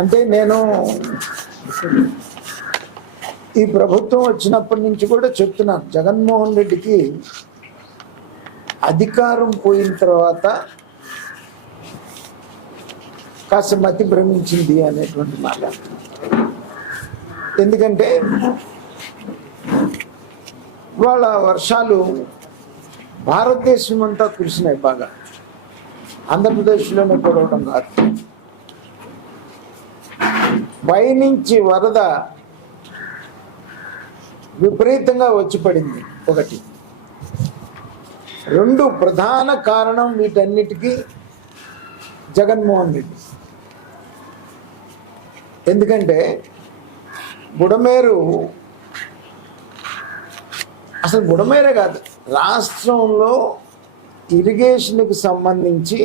అంటే నేను ఈ ప్రభుత్వం వచ్చినప్పటి నుంచి కూడా చెప్తున్నాను జగన్మోహన్ రెడ్డికి అధికారం పోయిన తర్వాత కాస్త మతి భ్రమించింది అనేటువంటి మాట ఎందుకంటే వాళ్ళ వర్షాలు భారతదేశం అంతా కురిసినాయి బాగా ఆంధ్రప్రదేశ్లోనే పొడవడం కాదు పైనుంచి వరద విపరీతంగా వచ్చి పడింది ఒకటి రెండు ప్రధాన కారణం వీటన్నిటికీ జగన్మోహన్ రెడ్డి ఎందుకంటే బుడమేరు అసలు బుడమేరే కాదు రాష్ట్రంలో ఇరిగేషన్కి సంబంధించి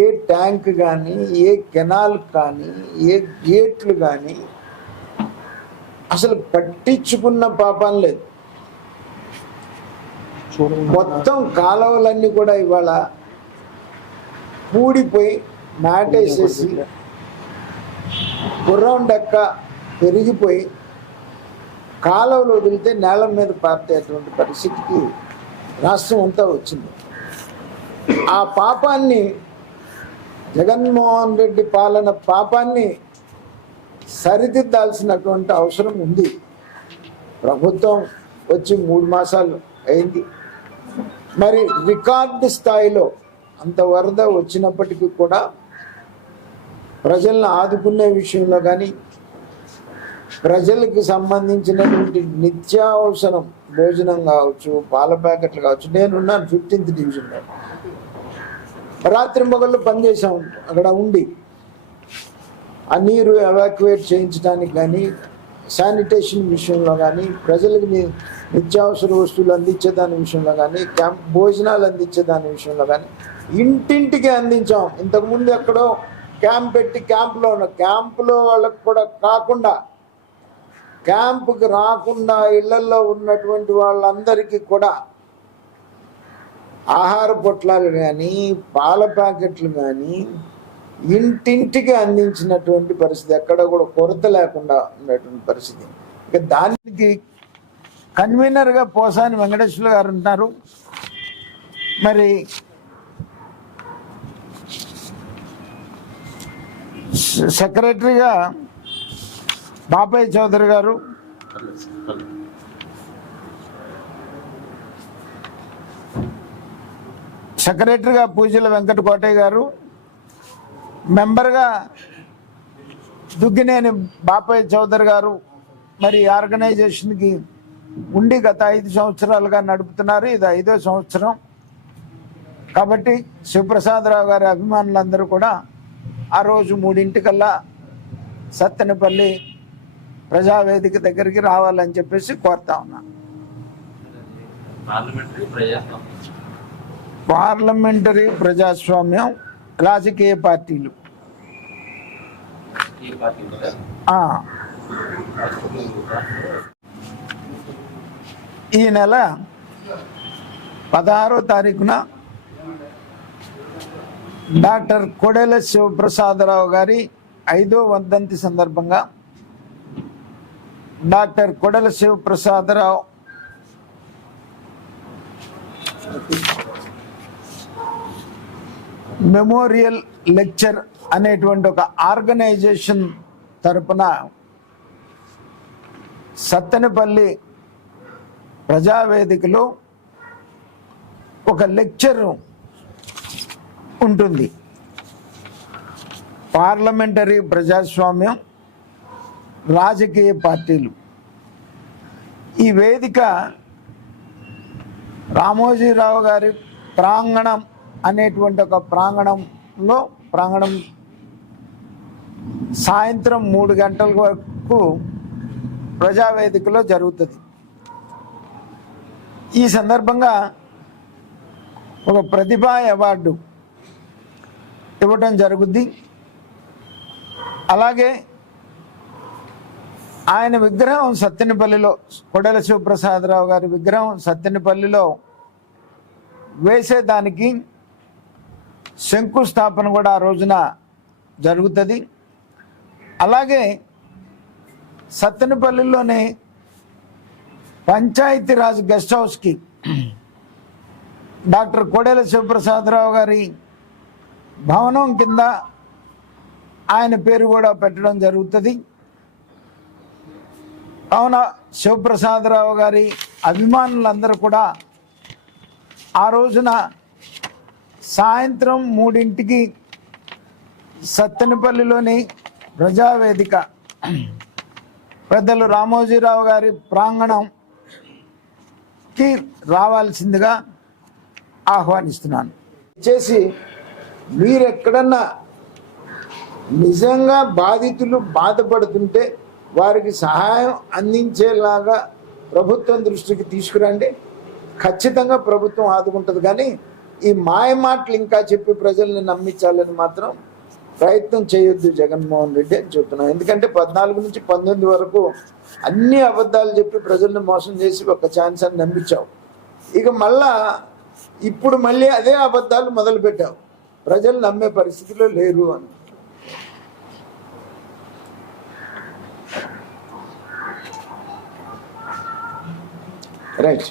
ఏ ట్యాంక్ కానీ ఏ కెనాల్ కానీ ఏ గేట్లు కానీ అసలు పట్టించుకున్న పాపం లేదు మొత్తం కాలువలన్నీ కూడా ఇవాళ పూడిపోయి నాటేసేసి గుర్రం డెక్క పెరిగిపోయి కాలువలు వదిలితే నేల మీద పారితేటువంటి పరిస్థితికి రాష్ట్రం అంతా వచ్చింది ఆ పాపాన్ని జగన్మోహన్ రెడ్డి పాలన పాపాన్ని సరిదిద్దాల్సినటువంటి అవసరం ఉంది ప్రభుత్వం వచ్చి మూడు మాసాలు అయింది మరి రికార్డు స్థాయిలో అంత వరద వచ్చినప్పటికీ కూడా ప్రజలను ఆదుకునే విషయంలో కానీ ప్రజలకు సంబంధించినటువంటి నిత్యావసరం భోజనం కావచ్చు పాల ప్యాకెట్లు కావచ్చు నేనున్నాను ఫిఫ్టీన్త్ డివిజన్లో రాత్రి మొగళ్ళు పనిచేసాం అక్కడ ఉండి ఆ నీరు ఎవాక్యువేట్ చేయించడానికి కానీ శానిటేషన్ విషయంలో కానీ ప్రజలకు నిత్యావసర వస్తువులు అందించేదాని విషయంలో కానీ క్యాంప్ భోజనాలు అందించేదాని విషయంలో కానీ ఇంటింటికి అందించాం ఇంతకుముందు ఎక్కడో క్యాంప్ పెట్టి క్యాంప్లో ఉన్న క్యాంపులో వాళ్ళకు కూడా కాకుండా క్యాంపుకి రాకుండా ఇళ్లలో ఉన్నటువంటి వాళ్ళందరికీ కూడా ఆహార పొట్లాలు కానీ పాల ప్యాకెట్లు కానీ ఇంటింటికి అందించినటువంటి పరిస్థితి ఎక్కడ కూడా కొరత లేకుండా ఉండేటువంటి పరిస్థితి ఇక దానికి కన్వీనర్గా పోసాని వెంకటేశ్వర గారు ఉంటారు మరి సెక్రటరీగా బాపయ్య చౌదరి గారు సెక్రటరీగా పూజల వెంకట కోటయ్య గారు మెంబర్గా దుగ్గినేని బాపయ్య చౌదరి గారు మరి ఆర్గనైజేషన్కి ఉండి గత ఐదు సంవత్సరాలుగా నడుపుతున్నారు ఇది ఐదో సంవత్సరం కాబట్టి శివప్రసాదరావు గారి అభిమానులందరూ కూడా ఆ రోజు మూడింటికల్లా సత్తెనపల్లి ప్రజావేదిక దగ్గరికి రావాలని చెప్పేసి కోరుతా ఉన్నాను పార్లమెంటరీ ప్రజాస్వామ్యం క్లాసిక్ ఏ పార్టీలు ఈ నెల పదహారో తారీఖున డాక్టర్ కొడెల శివప్రసాదరావు గారి ఐదో వర్ధంతి సందర్భంగా doctor Kodela Sivaprasada Rao memorial lecture అనేటువంటి ఒక ఆర్గనైజేషన్ తరపున సత్తెనపల్లి ప్రజావేదికలో ఒక లెక్చర్ ఉంటుంది పార్లమెంటరీ ప్రజాస్వామ్యం రాజకీయ పార్టీలు ఈ వేదిక రామోజీరావు గారి ప్రాంగణం అనేటువంటి ఒక ప్రాంగణంలో ప్రాంగణం సాయంత్రం మూడు గంటల వరకు ప్రజావేదికలో జరుగుతుంది ఈ సందర్భంగా ఒక ప్రతిభా అవార్డు ఇవ్వటం జరుగుద్ది అలాగే ఆయన విగ్రహం సత్తెనపల్లిలో కొడల శివప్రసాదరావు గారి విగ్రహం సత్తెనపల్లిలో వేసేదానికి శంకుస్థాపన కూడా ఆ రోజున జరుగుతుంది అలాగే సత్తెనపల్లిలోనే పంచాయతీరాజ్ గెస్ట్ హౌస్కి డాక్టర్ కోడేల శివప్రసాదరావు గారి భవనం కింద ఆయన పేరు కూడా పెట్టడం జరుగుతుంది కావున శివప్రసాదరావు గారి అభిమానులందరూ కూడా ఆ రోజున సాయంత్రం మూడింటికి సత్తెనపల్లిలోని ప్రజావేదిక పెద్దలు రామోజీరావు గారి ప్రాంగణంకి రావాల్సిందిగా ఆహ్వానిస్తున్నాను చేసి మీరెక్కడన్నా నిజంగా బాధితులు బాధపడుతుంటే వారికి సహాయం అందించేలాగా ప్రభుత్వం దృష్టికి తీసుకురండి ఖచ్చితంగా ప్రభుత్వం ఆదుకుంటుంది కానీ ఈ మాయమాటలు ఇంకా చెప్పి ప్రజల్ని నమ్మించాలని మాత్రం ప్రయత్నం చేయొద్దు జగన్మోహన్ రెడ్డి అని చెప్తున్నాను ఎందుకంటే పద్నాలుగు నుంచి పంతొమ్మిది వరకు అన్ని అబద్ధాలు చెప్పి ప్రజల్ని మోసం చేసి ఒక ఛాన్స్ అని నమ్మించావు ఇక మళ్ళా ఇప్పుడు మళ్ళీ అదే అబద్ధాలు మొదలుపెట్టావు ప్రజలు నమ్మే పరిస్థితిలో లేరు అని రైట్